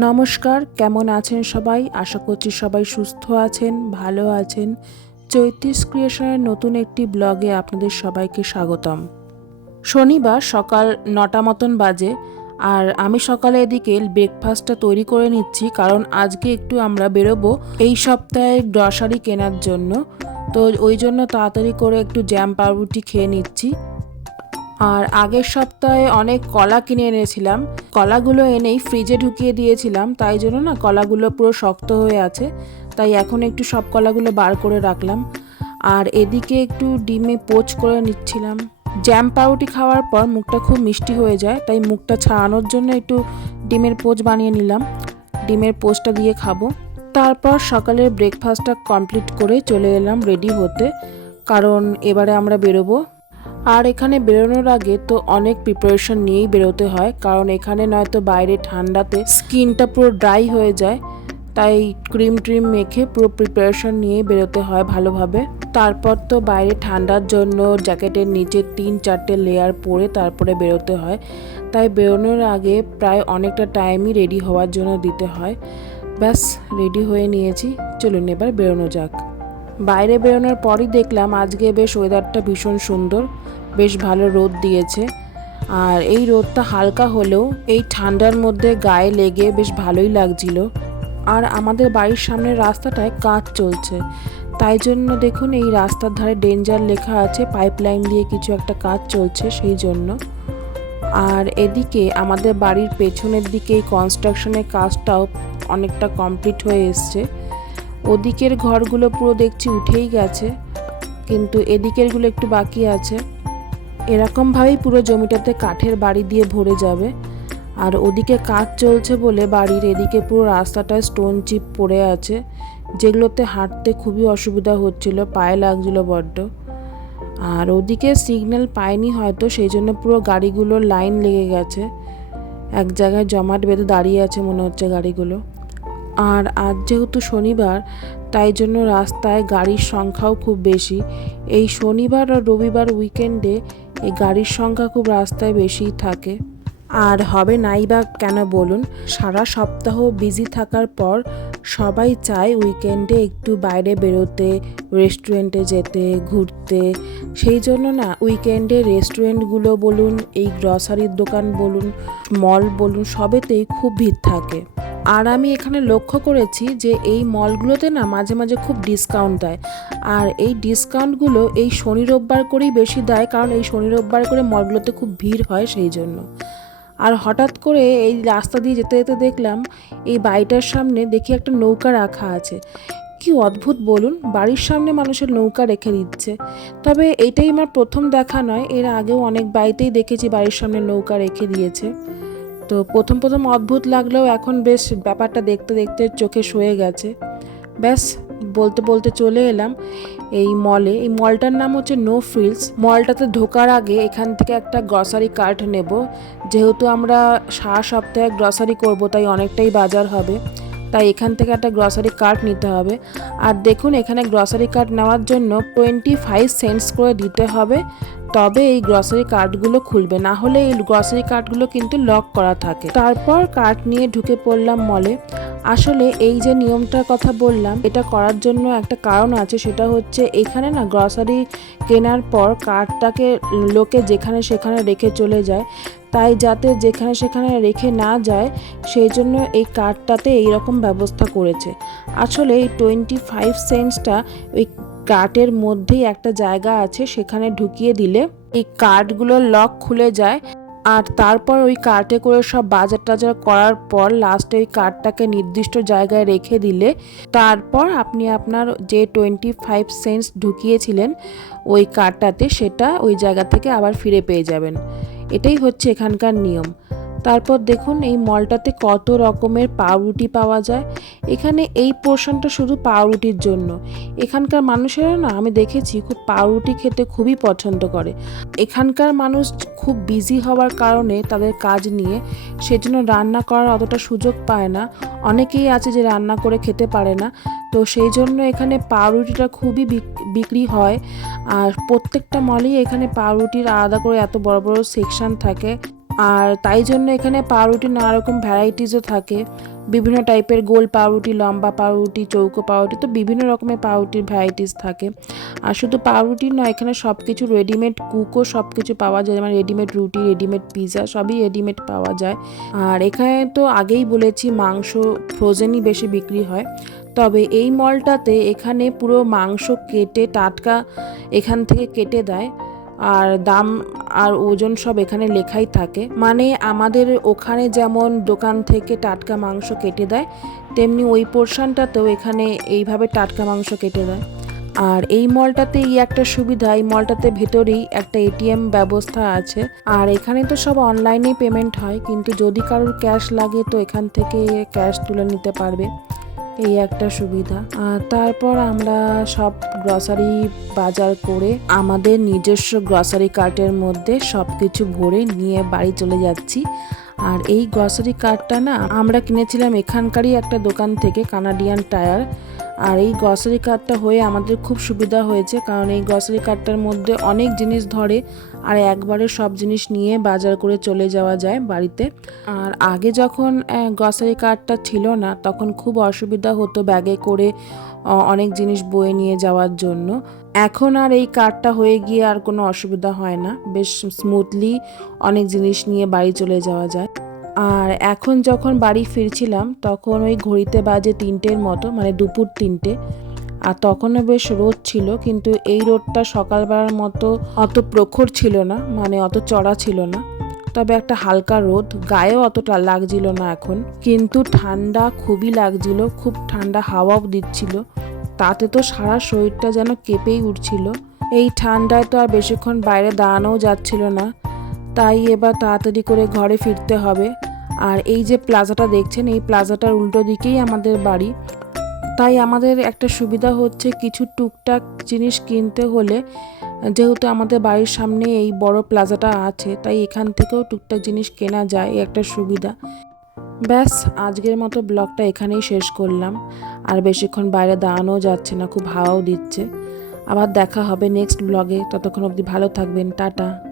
নমস্কার, কেমন আছেন সবাই? আশা করছি সবাই সুস্থ আছেন, ভালো আছেন। চৈত্রিশ ক্রিয়েশনের নতুন একটি ব্লগে আপনাদের সবাইকে স্বাগতম। শনিবার সকাল নটা মতন বাজে, আর আমি সকালে এদিকে ব্রেকফাস্টটা তৈরি করে নিচ্ছি, কারণ আজকে একটু আমরা বেরোবো এই সপ্তাহে গ্রসারি কেনার জন্য। তো ওই জন্য তাড়াতাড়ি করে একটু জ্যাম পাউরুটি খেয়ে নিচ্ছি। আর আগের সপ্তাহে অনেক কলা কিনে এনেছিলাম। কলাগুলো এনেই ফ্রিজে ঢুকিয়ে দিয়েছিলাম, তাই জন্য না কলাগুলো পুরো শক্ত হয়ে আছে। তাই এখন একটু সব কলাগুলো বার করে রাখলাম। আর এদিকে একটু ডিমে পোচ করে নিচ্ছিলাম। জ্যাম পাউরুটি খাওয়ার পর মুখটা খুব মিষ্টি হয়ে যায়, তাই মুখটা ছাড়ানোর জন্য একটু ডিমের পোচ বানিয়ে নিলাম। ডিমের পোচটা দিয়ে খাব। তারপর সকালের ব্রেকফাস্টটা কমপ্লিট করে চলে এলাম রেডি হতে। কারণ এবারে আমরা বেরোবো। আর এখানে বেরোনোর আগে তো অনেক প্রিপারেশন নিয়েই বেরোতে হয়, কারণ এখানে নয়তো বাইরে ঠান্ডাতে স্কিনটা পুরো ড্রাই হয়ে যায়, তাই ক্রিম ট্রিম মেখে পুরো প্রিপারেশন নিয়েই বেরোতে হয় ভালোভাবে। তারপর তো বাইরে ঠান্ডার জন্য জ্যাকেটের নিচে তিন চারটে লেয়ার পরে তারপরে বেরোতে হয়, তাই বেরোনোর আগে প্রায় অনেকটা টাইমই রেডি হওয়ার জন্য দিতে হয়। ব্যাস রেডি হয়ে নিয়েছি, চলুন এবার বেরোনো যাক। বাইরে বেরোনোর পরই দেখলাম আজকে বেশ ওয়েদারটা ভীষণ সুন্দর, বেশ ভালো রোদ দিয়েছে। আর এই রোদটা হালকা হলেও এই ঠান্ডার মধ্যে গায়ে লেগে বেশ ভালোই লাগছিল। আর আমাদের বাড়ির সামনের রাস্তাটায় কাজ চলছে। তাই জন্য দেখুন এই রাস্তার ধারে ডেঞ্জার লেখা আছে পাইপলাইন দিয়ে কিছু একটা কাজ চলছে সেই জন্য। আর এদিকে আমাদের বাড়ির পেছনের দিকে এই কনস্ট্রাকশনের কাজটাও অনেকটা কমপ্লিট হয়ে এসছে। ওদিকের ঘরগুলো পুরো দেখছি উঠেই গেছে, কিন্তু এদিকেরগুলো একটু বাকি আছে। এরকমভাবেই পুরো জমিটাতে কাঠের বাড়ি দিয়ে ভরে যাবে। আর ওদিকে কাজ চলছে বলে বাড়ির এদিকে পুরো রাস্তাটায় স্টোন চিপ পড়ে আছে, যেগুলোতে হাঁটতে খুবই অসুবিধা হচ্ছিল, পায়ে লাগছিল বড্ড। আর ওদিকে সিগন্যাল পায়নি হয়তো, সেই জন্য পুরো গাড়িগুলোর লাইন লেগে গেছে। এক জায়গায় জমাট বেঁধে দাঁড়িয়ে আছে মনে হচ্ছে গাড়িগুলো। আর আজ যেহেতু শনিবার, তাই জন্য রাস্তায় গাড়ির সংখ্যাও খুব বেশি। এই শনিবার আর রবিবার উইকেন্ডে এই গাড়ির সংখ্যা খুব রাস্তায় বেশিই থাকে। আর হবে নাই বা কেন বলুন, সারা সপ্তাহ বিজি থাকার পর সবাই চায় উইকেন্ডে একটু বাইরে বেরোতে, রেস্টুরেন্টে যেতে, ঘুরতে। সেই জন্য না, উইকেন্ডে রেস্টুরেন্টগুলো বলুন, এই গ্রসারির দোকান বলুন, মল বলুন, সবেতেই খুব ভিড় থাকে। আর আমি এখানে লক্ষ্য করেছি যে এই মলগুলোতে না মাঝে মাঝে খুব ডিসকাউন্ট দেয়। আর এই ডিসকাউন্টগুলো এই শনি রোববার করেই বেশি দেয়, কারণ এই শনি রোববার করে মলগুলোতে খুব ভিড় হয় সেই জন্য। আর হঠাৎ করে এই রাস্তা দিয়ে যেতে যেতে দেখলাম এই বাড়িটার সামনে দেখি একটা নৌকা রাখা আছে। কি অদ্ভুত বলুন, বাড়ির সামনে মানুষের নৌকা রেখে দিচ্ছে। তবে এটাই আমার প্রথম দেখা নয়, এর আগেও অনেক বাড়িতেই দেখেছি বাড়ির সামনে নৌকা রেখে দিয়েছে। তো প্রথম প্রথম অদ্ভুত লাগলেও এখন বেশ ব্যাপারটা দেখতে দেখতে চোখে সয়ে গেছে। ব্যাস বলতে বলতে চলে এলাম এই মলে এই মলটার নাম হচ্ছে নো ফ্রিলস মলটাতে ঢোকার আগে এখান থেকে একটা গ্রসারি কার্ট নেব। যেহেতু আমরা সারা সপ্তাহে গ্রসারি করব, তাই অনেকটাই বাজার হবে। তাই এখান থেকে একটা গ্রসারি কার্ট নিতে হবে। আর দেখুন, এখানে গ্রসারি কার্ট নেওয়ার জন্য টোয়েন্টি ফাইভ সেন্টস করে দিতে হবে। তবে এই গ্রসারি কার্ডগুলো খুলবে। না হলে এই গ্রসারি কার্ডগুলো কিন্তু লক করা থাকে। তারপর কার্ড নিয়ে ঢুকে পড়লাম মলে আসলে এই যে নিয়মটার কথা বললাম, এটা করার জন্য একটা কারণ আছে, সেটা হচ্ছে এখানে না গ্রসারি কেনার পর কার্ডটাকে লোকে যেখানে সেখানে রেখে চলে যায়। তাই যাতে যেখানে সেখানে রেখে না যায়, সেই জন্য এই কার্ডটাতে এইরকম ব্যবস্থা করেছে। আসলে এই টোয়েন্টি ফাইভ সেন্টসটা ওই কার্টের মধ্যেই একটা জায়গা আছে, সেখানে ঢুকিয়ে দিলে এই কার্ডগুলোর লক খুলে যায়। আর তারপর ওই কার্টে করে সব বাজার টাজার করার পর লাস্টে ওই কার্ডটাকে নির্দিষ্ট জায়গায় রেখে দিলে, তারপর আপনি আপনার যে টোয়েন্টি ফাইভ সেন্টস ঢুকিয়েছিলেন ওই কার্ডটাতে সেটা ওই জায়গা থেকে আবার ফিরে পেয়ে যাবেন। এটাই হচ্ছে এখানকার নিয়ম। তারপর দেখুন এই মলটাতে কত রকমের পাউরুটি পাওয়া যায়। এখানে এই পোর্শনটা শুধু পাউরুটির জন্য। এখানকার মানুষেরা না, আমি দেখেছি খুব পাউরুটি খেতে খুবই পছন্দ করে। এখানকার মানুষ খুব বিজি হওয়ার কারণে তাদের কাজ নিয়ে সেজন্য রান্না করার অতটা সুযোগ পায় না। অনেকেই আছে যে রান্না করে খেতে পারে না। তো সেই জন্য এখানে পাউরুটিটা খুবই বিক্রি হয়। আর প্রত্যেকটা মলেই এখানে পাউরুটির আলাদা করে এত বড় বড় সেকশন থাকে। আর তাই জন্য এখানে পাউরুটি নানা রকম ভ্যারাইটিসও থাকে। বিভিন্ন টাইপের গোল পাউরুটি, লম্বা পাউরুটি, চৌকো পাউরুটি, তো বিভিন্ন রকমের পাউরুটির ভ্যারাইটিস থাকে। আর শুধু পাউরুটি নয় এখানে সব কিছু রেডিমেড কুকও সব কিছু পাওয়া যায়। যেমন রেডিমেড রুটি রেডিমেড পিৎজা সবই রেডিমেড পাওয়া যায়। আর এখানে তো আগেই বলেছি, মাংস ফ্রোজেনই বেশি বিক্রি হয়। তবে এই মলটাতে এখানে পুরো মাংস কেটে টাটকা এখান থেকে কেটে দেয়। আর দাম আর ওজন সব এখানে লেখাই থাকে। মানে আমাদের ওখানে যেমন দোকান থেকে টাটকা মাংস কেটে দেয়, তেমনি ওই পোর্শনটাতেও এখানে এইভাবে টাটকা মাংস কেটে দেয়। আর এই মলটাতে এই একটা সুবিধা, এই মলটাতে ভেতরেই একটা এটিএম ব্যবস্থা আছে। আর এখানে তো সব অনলাইনেই পেমেন্ট হয়, কিন্তু যদি কারোর ক্যাশ লাগে তো এখান থেকে ক্যাশ তুলে নিতে পারবে। এই একটা সুবিধা। তারপর আমরা সব গ্রসারি বাজার করে আমাদের নিজস্ব গ্রসারি কার্টের মধ্যে সব কিছু ভরে নিয়ে বাড়ি চলে যাচ্ছি। আর এই গ্রসারি কার্টটা না, আমরা কিনেছিলাম এখানকারই একটা দোকান থেকে কানাডিয়ান টায়ার আর এই গ্রসারি কার্টটা হয়ে আমাদের খুব সুবিধা হয়েছে, কারণ এই গ্রসারি কার্টটার মধ্যে অনেক জিনিস ধরে আর একবারে সব জিনিস নিয়ে বাজার করে চলে যাওয়া যায় বাড়িতে। আর আগে যখন গ্রসারি কার্টটা ছিল না, তখন খুব অসুবিধা হতো ব্যাগে করে অনেক জিনিস বয়ে নিয়ে যাওয়ার জন্য। এখন আর এই কার্টটা হয়ে গিয়ে আর কোনো অসুবিধা হয় না, বেশ স্মুথলি অনেক জিনিস নিয়ে বাড়ি চলে যাওয়া যায়। আর এখন যখন বাড়ি ফিরছিলাম, তখন ওই ঘড়িতে বাজে তিনটের মতো মানে দুপুর তিনটে। আর তখনও বেশ রোদ ছিল, কিন্তু এই রোদটা সকালবেলার মতো অত প্রখর ছিল না মানে অত চড়া ছিল না। তবে একটা হালকা রোদ, গায়েও অতটা লাগছিল না এখন। কিন্তু ঠান্ডা খুবই লাগছিল, খুব ঠান্ডা হাওয়াও দিচ্ছিল। তাতে তো সারা শরীরটা যেন কেঁপেই উঠছিল। এই ঠান্ডায় তো আর বেশিক্ষণ বাইরে দাঁড়ানোও যাচ্ছিল না। তাই এবার তাড়াতাড়ি করে ঘরে ফিরতে হবে। আর এই যে প্লাজাটা দেখছেন, এই প্লাজাটার উল্টো দিকেই আমাদের বাড়ি। তাই আমাদের একটা সুবিধা হচ্ছে কিছু টুকটাক জিনিস কিনতে হলে, যেহেতু আমাদের বাড়ির সামনে এই বড় প্লাজাটা আছে, তাই এখান থেকেও টুকটাক জিনিস কেনা যায় একটা সুবিধা। ব্যাস, আজকের মতো ব্লগটা এখানেই শেষ করলাম। আর বেশিক্ষণ বাইরে দাঁড়ানোও যাচ্ছে না, খুব হাওয়াও দিচ্ছে। আবার দেখা হবে নেক্সট ব্লগে। ততক্ষণ অবধি ভালো থাকবেন, টাটা।